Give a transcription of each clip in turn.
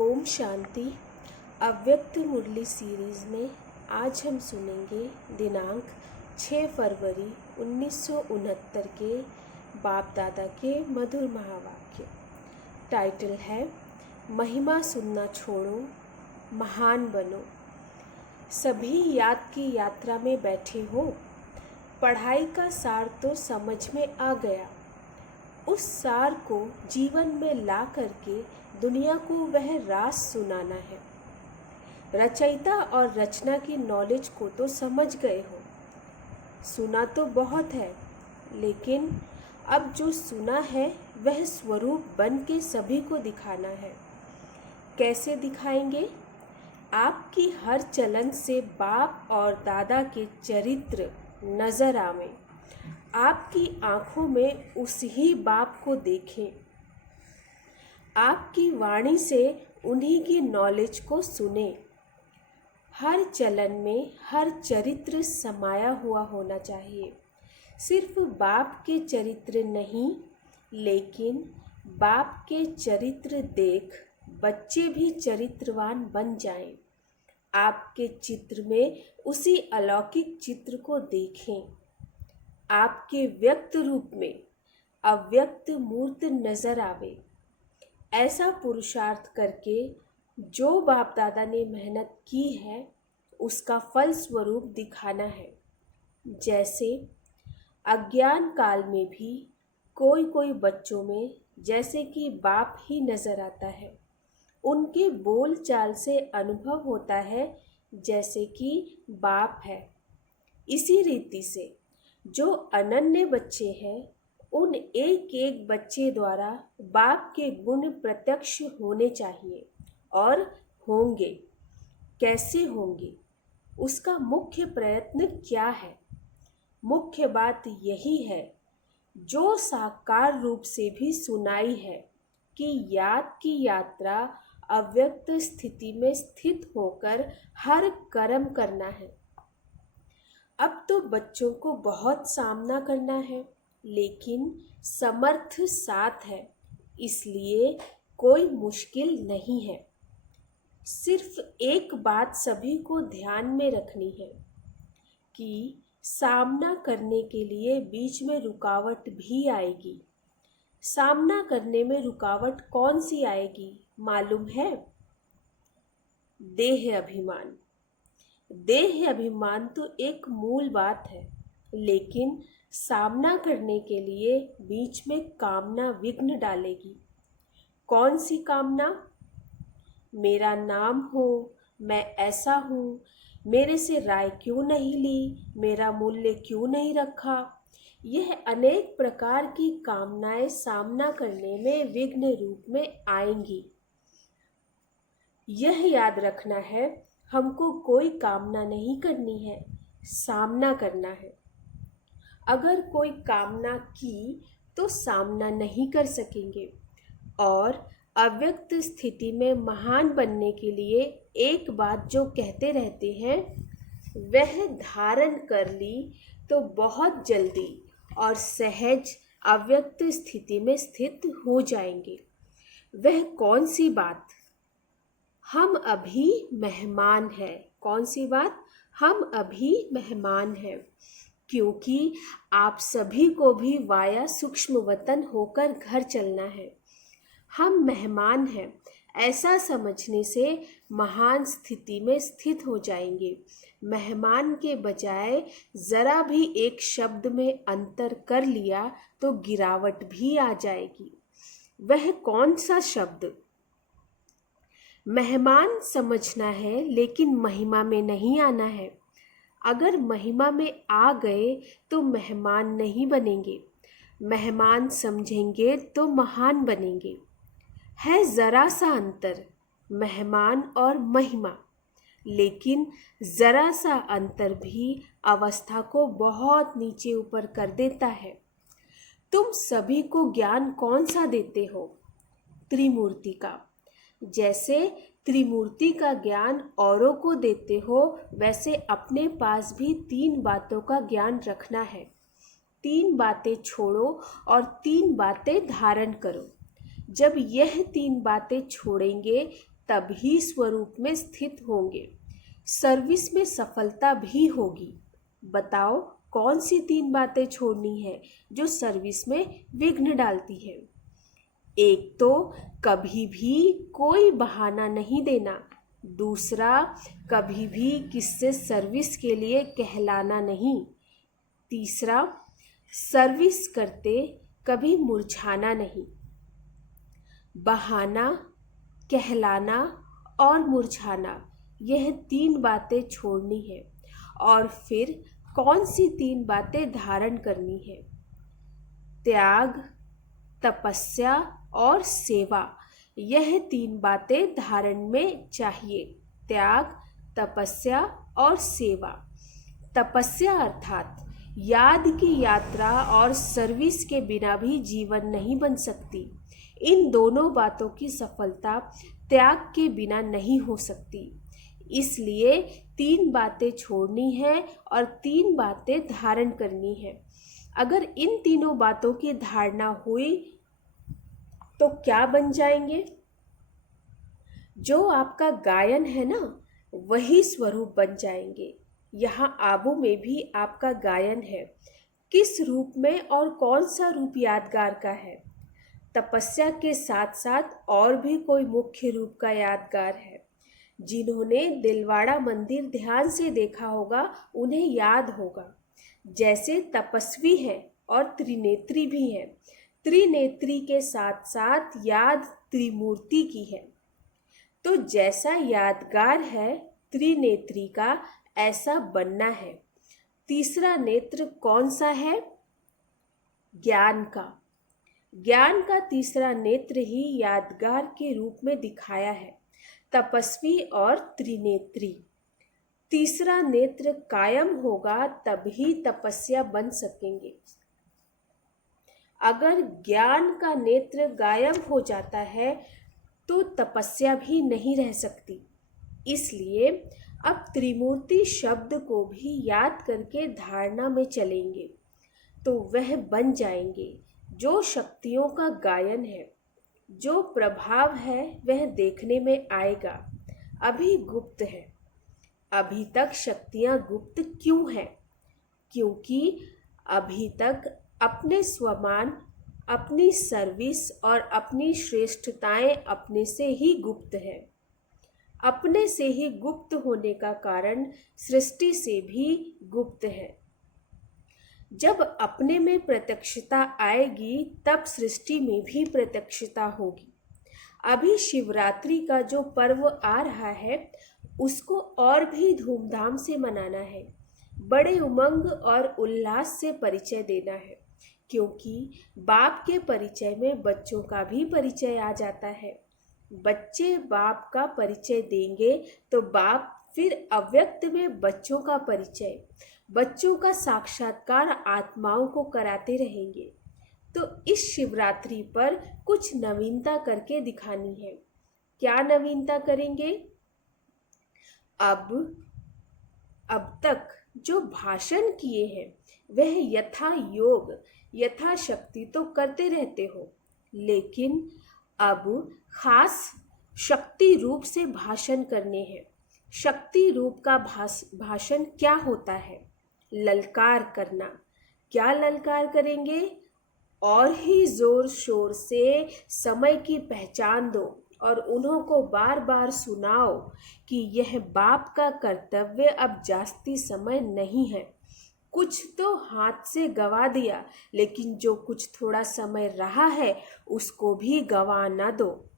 ओम शांति। अव्यक्त मुरली सीरीज़ में आज हम सुनेंगे दिनांक 6 फरवरी 1969 के बाप दादा के मधुर महावाक्य। टाइटल है महिमा सुनना छोड़ो, महान बनो। सभी याद की यात्रा में बैठे हो। पढ़ाई का सार तो समझ में आ गया। उस सार को जीवन में ला करके दुनिया को वह राज सुनाना है। रचयिता और रचना की नॉलेज को तो समझ गए हो। सुना तो बहुत है, लेकिन अब जो सुना है वह स्वरूप बन के सभी को दिखाना है। कैसे दिखाएंगे? आपकी हर चलन से बाप और दादा के चरित्र नजर आवे। आपकी आंखों में उस ही बाप को देखें। आपकी वाणी से उन्हीं की नॉलेज को सुने। हर चलन में हर चरित्र समाया हुआ होना चाहिए। सिर्फ बाप के चरित्र नहीं, लेकिन बाप के चरित्र देख बच्चे भी चरित्रवान बन जाएं। आपके चित्र में उसी अलौकिक चित्र को देखें। आपके व्यक्त रूप में अव्यक्त मूर्त नजर आवे। ऐसा पुरुषार्थ करके जो बाप दादा ने मेहनत की है उसका फल स्वरूप दिखाना है। जैसे अज्ञान काल में भी कोई कोई बच्चों में जैसे कि बाप ही नजर आता है। उनके बोल चाल से अनुभव होता है जैसे कि बाप है। इसी रीति से जो अनन्य बच्चे हैं, उन एक एक बच्चे द्वारा बाप के गुण प्रत्यक्ष होने चाहिए और होंगे। कैसे होंगे? उसका मुख्य प्रयत्न क्या है? मुख्य बात यही है जो साकार रूप से भी सुनाई है कि याद की यात्रा अव्यक्त स्थिति में स्थित होकर हर कर्म करना है। अब तो बच्चों को बहुत सामना करना है, लेकिन समर्थ साथ है, इसलिए कोई मुश्किल नहीं है। सिर्फ एक बात सभी को ध्यान में रखनी है कि सामना करने के लिए बीच में रुकावट भी आएगी। सामना करने में रुकावट कौन सी आएगी मालूम है? देह अभिमान। देह अभिमान तो एक मूल बात है, लेकिन सामना करने के लिए बीच में कामना विघ्न डालेगी। कौन सी कामना? मेरा नाम हो, मैं ऐसा हूँ, मेरे से राय क्यों नहीं ली, मेरा मूल्य क्यों नहीं रखा। यह अनेक प्रकार की कामनाएं सामना करने में विघ्न रूप में आएंगी। यह याद रखना है, हमको कोई कामना नहीं करनी है, सामना करना है। अगर कोई कामना की तो सामना नहीं कर सकेंगे। और अव्यक्त स्थिति में महान बनने के लिए एक बात जो कहते रहते हैं, वह धारण कर ली तो बहुत जल्दी और सहज अव्यक्त स्थिति में स्थित हो जाएंगे। वह कौन सी बात? हम अभी मेहमान हैं। कौन सी बात? हम अभी मेहमान हैं, क्योंकि आप सभी को भी वाया सूक्ष्म वतन होकर घर चलना है। हम मेहमान हैं, ऐसा समझने से महान स्थिति में स्थित हो जाएंगे। मेहमान के बजाय जरा भी एक शब्द में अंतर कर लिया तो गिरावट भी आ जाएगी। वह कौन सा शब्द? मेहमान समझना है, लेकिन महिमा में नहीं आना है। अगर महिमा में आ गए तो मेहमान नहीं बनेंगे। मेहमान समझेंगे तो महान बनेंगे। है जरा सा अंतर, मेहमान और महिमा, लेकिन जरा सा अंतर भी अवस्था को बहुत नीचे ऊपर कर देता है। तुम सभी को ज्ञान कौन सा देते हो? त्रिमूर्ति का। जैसे त्रिमूर्ति का ज्ञान औरों को देते हो, वैसे अपने पास भी 3 बातों का ज्ञान रखना है। 3 बातें छोड़ो और 3 बातें धारण करो। जब यह 3 बातें छोड़ेंगे तभी स्वरूप में स्थित होंगे। सर्विस में सफलता भी होगी। बताओ कौन सी 3 बातें छोड़नी है जो सर्विस में विघ्न डालती है? एक तो कभी भी कोई बहाना नहीं देना। दूसरा, कभी भी किससे सर्विस के लिए कहलाना नहीं। तीसरा, सर्विस करते कभी मुरझाना नहीं। बहाना, कहलाना और मुरझाना, यह 3 बातें छोड़नी है। और फिर कौन सी 3 बातें धारण करनी है? त्याग, तपस्या और सेवा, यह 3 बातें धारण में चाहिए। त्याग, तपस्या और सेवा। तपस्या अर्थात याद की यात्रा और सर्विस के बिना भी जीवन नहीं बन सकती। इन दोनों बातों की सफलता त्याग के बिना नहीं हो सकती। इसलिए 3 बातें छोड़नी है और 3 बातें धारण करनी है। अगर इन तीनों बातों की धारणा हुई तो क्या बन जाएंगे? जो आपका गायन है ना, वही स्वरूप बन जाएंगे। यहाँ आबू में भी आपका गायन है। किस रूप में और कौन सा रूप यादगार का है? तपस्या के साथ साथ और भी कोई मुख्य रूप का यादगार है। जिन्होंने दिलवाड़ा मंदिर ध्यान से देखा होगा उन्हें याद होगा। जैसे तपस्वी है और त्रिनेत्री भी है। त्रिनेत्री के साथ साथ याद त्रिमूर्ति की है। तो जैसा यादगार है त्रिनेत्री का, ऐसा बनना है। तीसरा नेत्र कौन सा है? ज्ञान का। ज्ञान का तीसरा नेत्र ही यादगार के रूप में दिखाया है। तपस्वी और त्रिनेत्री। तीसरा नेत्र कायम होगा तभी तपस्या बन सकेंगे। अगर ज्ञान का नेत्र गायब हो जाता है तो तपस्या भी नहीं रह सकती। इसलिए अब त्रिमूर्ति शब्द को भी याद करके धारणा में चलेंगे तो वह बन जाएंगे। जो शक्तियों का गायन है, जो प्रभाव है, वह देखने में आएगा। अभी गुप्त है। अभी तक शक्तियाँ गुप्त क्यों हैं? क्योंकि अभी तक अपने स्वमान, अपनी सर्विस और अपनी श्रेष्ठताएं अपने से ही गुप्त है। अपने से ही गुप्त होने का कारण सृष्टि से भी गुप्त है। जब अपने में प्रत्यक्षता आएगी तब सृष्टि में भी प्रत्यक्षता होगी। अभी शिवरात्रि का जो पर्व आ रहा है उसको और भी धूमधाम से मनाना है। बड़े उमंग और उल्लास से परिचय देना है, क्योंकि बाप के परिचय में बच्चों का भी परिचय आ जाता है। बच्चे बाप का परिचय देंगे तो बाप फिर अव्यक्त में बच्चों का परिचय, बच्चों का साक्षात्कार आत्माओं को कराते रहेंगे। तो इस शिवरात्रि पर कुछ नवीनता करके दिखानी है। क्या नवीनता करेंगे? अब तक जो भाषण किए हैं वह यथा योग यथाशक्ति तो करते रहते हो, लेकिन अब खास शक्ति रूप से भाषण करने हैं। शक्ति रूप का भाषण क्या होता है? ललकार करना। क्या ललकार करेंगे? और ही जोर शोर से समय की पहचान दो और उन्हों को बार बार सुनाओ कि यह बाप का कर्तव्य अब जास्ती समय नहीं है। कुछ तो हाथ से गवा दिया, लेकिन जो कुछ थोड़ा समय रहा है उसको भी गवा न दो।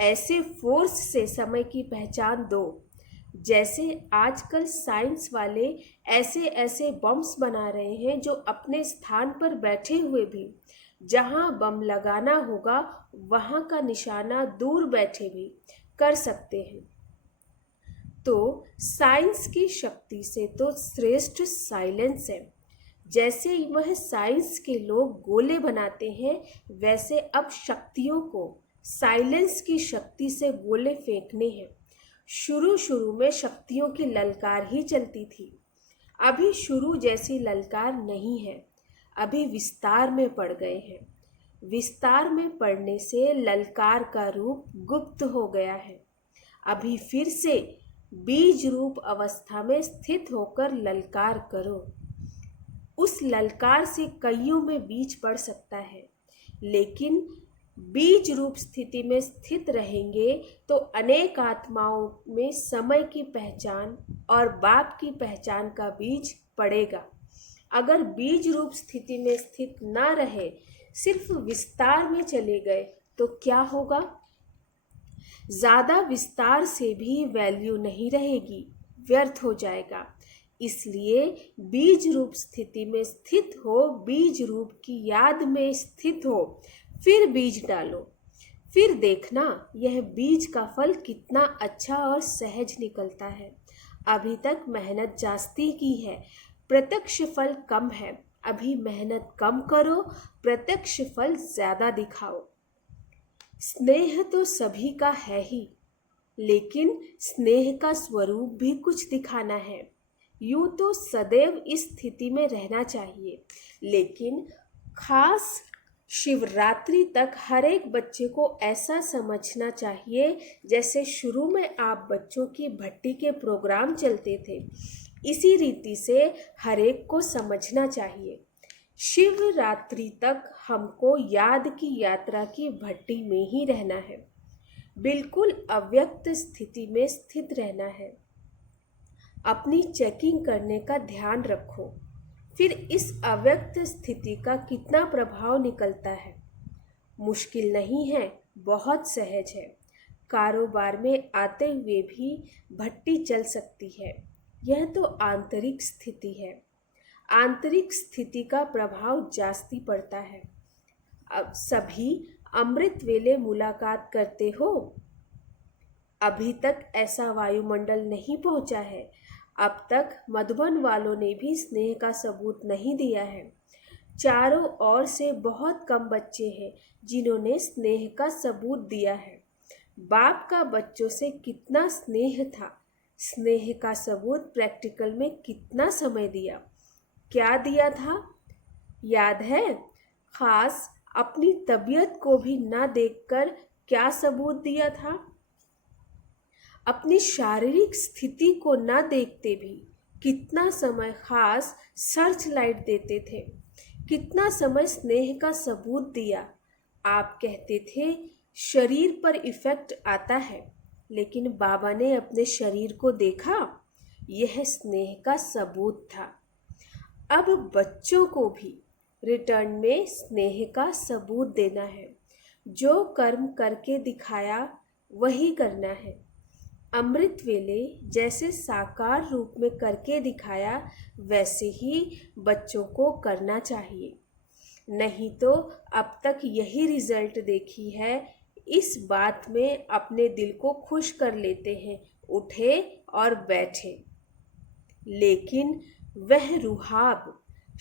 ऐसे फोर्स से समय की पहचान दो जैसे आजकल साइंस वाले ऐसे ऐसे बम्स बना रहे हैं जो अपने स्थान पर बैठे हुए भी जहां बम लगाना होगा वहां का निशाना दूर बैठे भी कर सकते हैं। तो साइंस की शक्ति से तो श्रेष्ठ साइलेंस है। जैसे वह साइंस के लोग गोले बनाते हैं, वैसे अब शक्तियों को साइलेंस की शक्ति से गोले फेंकने हैं। शुरू शुरू में शक्तियों की ललकार ही चलती थी। अभी शुरू जैसी ललकार नहीं है। अभी विस्तार में पड़ गए हैं। विस्तार में पड़ने से ललकार का रूप गुप्त हो गया है। अभी फिर से बीज रूप अवस्था में स्थित होकर ललकार करो। उस ललकार से कईयों में बीज पड़ सकता है, लेकिन बीज रूप स्थिति में स्थित रहेंगे तो अनेक आत्माओं में समय की पहचान और बाप की पहचान का बीज पड़ेगा। अगर बीज रूप स्थिति में स्थित ना रहे, सिर्फ विस्तार में चले गए तो क्या होगा? ज़्यादा विस्तार से भी वैल्यू नहीं रहेगी, व्यर्थ हो जाएगा। इसलिए बीज रूप स्थिति में स्थित हो, बीज रूप की याद में स्थित हो, फिर बीज डालो। फिर देखना यह बीज का फल कितना अच्छा और सहज निकलता है। अभी तक मेहनत जास्ती की है, प्रत्यक्ष फल कम है। अभी मेहनत कम करो, प्रत्यक्ष फल ज़्यादा दिखाओ। स्नेह तो सभी का है ही, लेकिन स्नेह का स्वरूप भी कुछ दिखाना है। यूं तो सदैव इस स्थिति में रहना चाहिए, लेकिन खास शिवरात्रि तक हर एक बच्चे को ऐसा समझना चाहिए जैसे शुरू में आप बच्चों की भट्टी के प्रोग्राम चलते थे। इसी रीति से हर एक को समझना चाहिए। शिवरात्रि तक हमको याद की यात्रा की भट्टी में ही रहना है, बिल्कुल अव्यक्त स्थिति में स्थित रहना है। अपनी चेकिंग करने का ध्यान रखो, फिर इस अव्यक्त स्थिति का कितना प्रभाव निकलता है। मुश्किल नहीं है, बहुत सहज है। कारोबार में आते हुए भी भट्टी चल सकती है। यह तो आंतरिक स्थिति है। आंतरिक स्थिति का प्रभाव जास्ती पड़ता है। अब सभी अमृत वेले मुलाकात करते हो। अभी तक ऐसा वायुमंडल नहीं पहुंचा है। अब तक मधुबन वालों ने भी स्नेह का सबूत नहीं दिया है। चारों ओर से बहुत कम बच्चे हैं जिन्होंने स्नेह का सबूत दिया है। बाप का बच्चों से कितना स्नेह था। स्नेह का सबूत प्रैक्टिकल में कितना समय दिया, क्या दिया था याद है? खास अपनी तबीयत को भी ना देखकर क्या सबूत दिया था? अपनी शारीरिक स्थिति को ना देखते भी कितना समय खास सर्च लाइट देते थे। कितना समय स्नेह का सबूत दिया। आप कहते थे शरीर पर इफेक्ट आता है, लेकिन बाबा ने अपने शरीर को देखा। यह स्नेह का सबूत था। अब बच्चों को भी रिटर्न में स्नेह का सबूत देना है। जो कर्म करके दिखाया वही करना है। अमृत वेले जैसे साकार रूप में करके दिखाया, वैसे ही बच्चों को करना चाहिए। नहीं तो अब तक यही रिजल्ट देखी है। इस बात में अपने दिल को खुश कर लेते हैं, उठे और बैठे, लेकिन वह रुहाब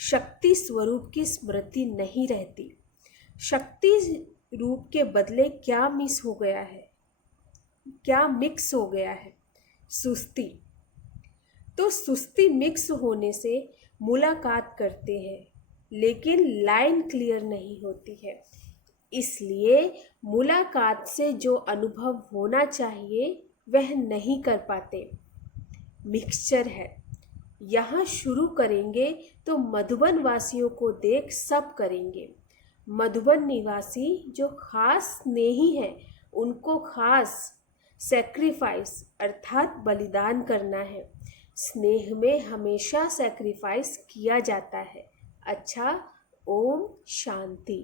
शक्ति स्वरूप की स्मृति नहीं रहती। शक्ति रूप के बदले क्या मिस हो गया है, क्या मिक्स हो गया है? सुस्ती। तो सुस्ती मिक्स होने से मुलाकात करते हैं, लेकिन लाइन क्लियर नहीं होती है। इसलिए मुलाकात से जो अनुभव होना चाहिए वह नहीं कर पाते। मिक्सचर है। यहाँ शुरू करेंगे तो मधुबन वासियों को देख सब करेंगे। मधुबन निवासी जो खास स्नेही हैं, उनको खास सैक्रिफाइस अर्थात बलिदान करना है। स्नेह में हमेशा सैक्रिफाइस किया जाता है। अच्छा, ओम शांति।